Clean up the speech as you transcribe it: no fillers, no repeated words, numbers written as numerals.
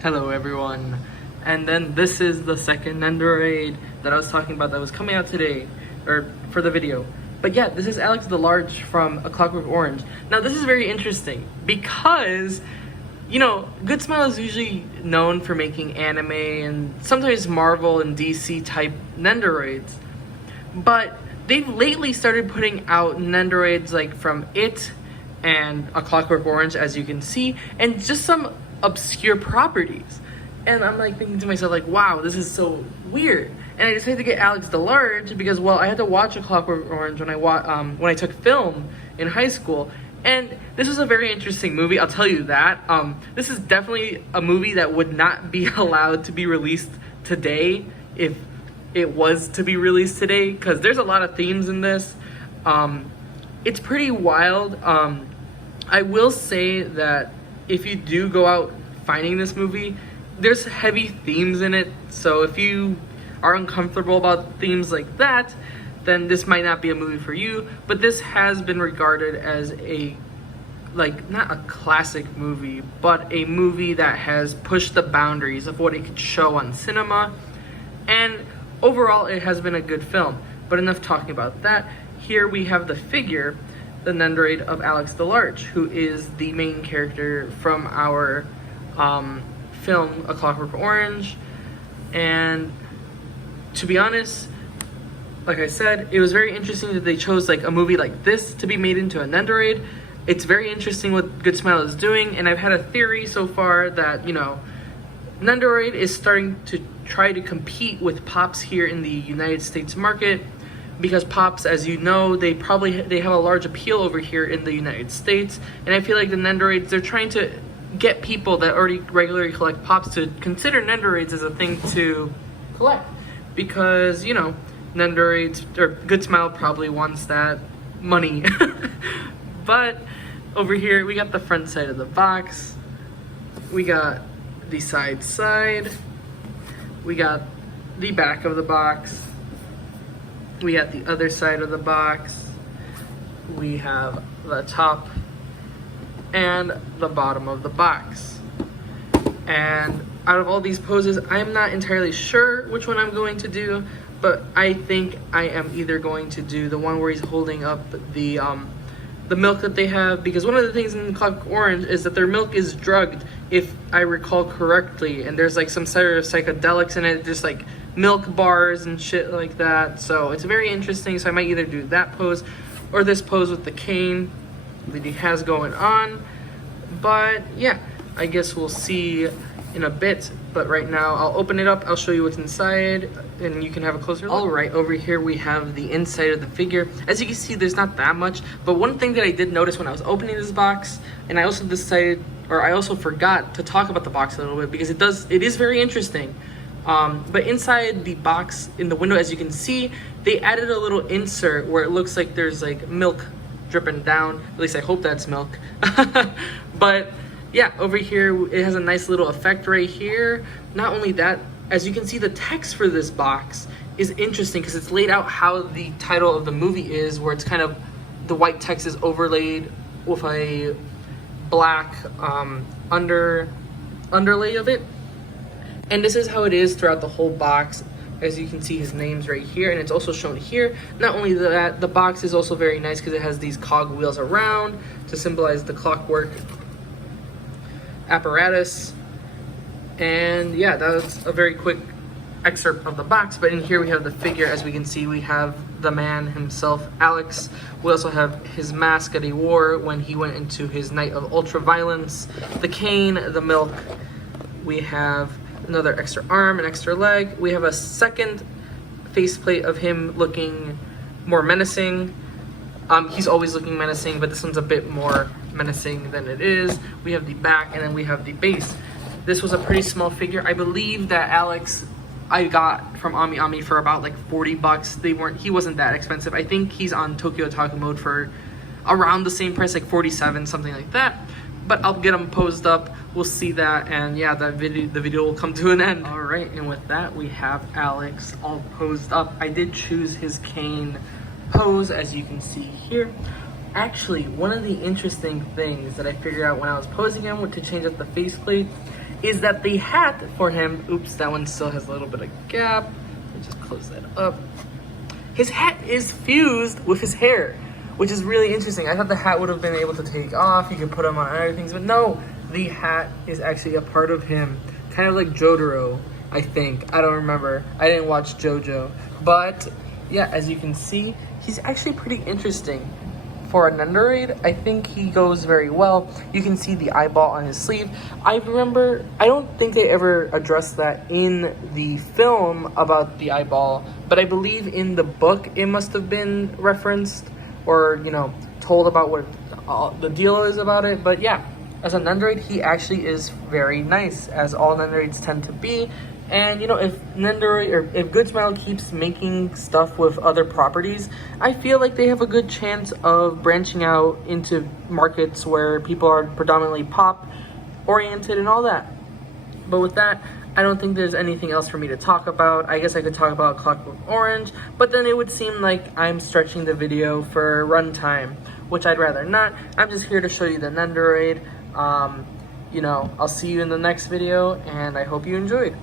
Hello everyone. And then this is the second Nendoroid that I was talking about that was coming out today, or for the video. But yeah, this is Alex DeLarge from A Clockwork Orange. Now this is very interesting because, you know, Good Smile is usually known for making anime and sometimes Marvel and DC type Nendoroids. But they've lately started putting out Nendoroids like from It and A Clockwork Orange, as you can see, and just some obscure properties. And I'm like thinking to myself, like, wow, this is so weird. And I decided to get Alex DeLarge because, well, I had to watch A Clockwork Orange when I took film in high school. And this was a very interesting movie, I'll tell you that. This is definitely a movie that would not be allowed to be released today if it was to be released today, because there's a lot of themes in this. It's pretty wild. I will say that if you do go out finding this movie, there's heavy themes in it, so if you are uncomfortable about themes like that, then this might not be a movie for you. But this has been regarded as a, like, not a classic movie, but a movie that has pushed the boundaries of what it could show on cinema, and overall it has been a good film. But enough talking about that. Here we have the figure, the Nendoroid of Alex DeLarge, who is the main character from our film A Clockwork Orange. And to be honest, like I said, it was very interesting that they chose like a movie like this to be made into a Nendoroid. It's very interesting what Good Smile is doing, and I've had a theory so far that, you know, Nendoroid is starting to try to compete with Pops here in the United States market, because Pops, as you know, they have a large appeal over here in the United States. And I feel like the Nendoroids, they're trying to get people that already regularly collect Pops to consider Nendoroids as a thing to collect, because, you know, Nendoroids, or Good Smile, probably wants that money. But over here we got the front side of the box, we got the side, we got the back of the box, we got the other side of the box, we have the top and the bottom of the box. And out of all these poses, I'm not entirely sure which one I'm going to do, but I think I am either going to do the one where he's holding up the milk that they have, because one of the things in Clockwork Orange is that their milk is drugged, if I recall correctly, and there's like some sort of psychedelics in it, just like milk bars and shit like that. So it's very interesting. So I might either do that pose or this pose with the cane that he has going on. But yeah, I guess we'll see in a bit. But right now I'll open it up, I'll show you what's inside, and you can have a closer look. All right, over here we have the inside of the figure. As you can see, there's not that much, but one thing that I did notice when I was opening this box, and I also forgot to talk about the box a little bit, because it is very interesting. But inside the box, in the window, as you can see, they added a little insert where it looks like there's like milk dripping down. At least I hope that's milk. But yeah, over here it has a nice little effect right here. Not only that, as you can see, the text for this box is interesting because it's laid out how the title of the movie is, where it's kind of, the white text is overlaid with a black underlay of it. And this is how it is throughout the whole box. As you can see, his name's right here, and it's also shown here. Not only that, the box is also very nice because it has these cog wheels around to symbolize the clockwork apparatus. And yeah, that's a very quick excerpt of the box. But in here we have the figure. As we can see, we have the man himself, Alex. We also have his mask that he wore when he went into his night of ultra-violence, the cane, the milk. We have another extra arm, an extra leg. We have a second faceplate of him looking more menacing. He's always looking menacing, but this one's a bit more menacing than it is. We have the back, and then we have the base. This was a pretty small figure. I believe that Alex I got from Ami for about like 40 bucks. He wasn't that expensive. I think he's on Tokyo Otaku mode for around the same price, like 47, something like that. But I'll get him posed up. We'll see that, and yeah, the video will come to an end. All right, and with that, we have Alex all posed up. I did choose his cane pose, as you can see here. Actually, one of the interesting things that I figured out when I was posing him to change up the faceplate is that the hat for him, oops, that one still has a little bit of gap. Let me just close that up. His hat is fused with his hair, which is really interesting. I thought the hat would have been able to take off. You could put him on other things, but no, the hat is actually a part of him. Kind of like Jotaro, I think. I don't remember. I didn't watch JoJo. But yeah, as you can see, he's actually pretty interesting. For a Nendoroid, I think he goes very well. You can see the eyeball on his sleeve. I don't think they ever addressed that in the film about the eyeball, but I believe in the book it must have been referenced or, you know, told about what the deal is about it. But yeah, as a Nendoroid, he actually is very nice, as all Nendoroids tend to be. And, you know, if Nendoroid, or if Good Smile keeps making stuff with other properties, I feel like they have a good chance of branching out into markets where people are predominantly pop-oriented and all that. But with that, I don't think there's anything else for me to talk about. I guess I could talk about Clockwork Orange, but then it would seem like I'm stretching the video for runtime, which I'd rather not. I'm just here to show you the Nendoroid. You know, I'll see you in the next video, and I hope you enjoyed.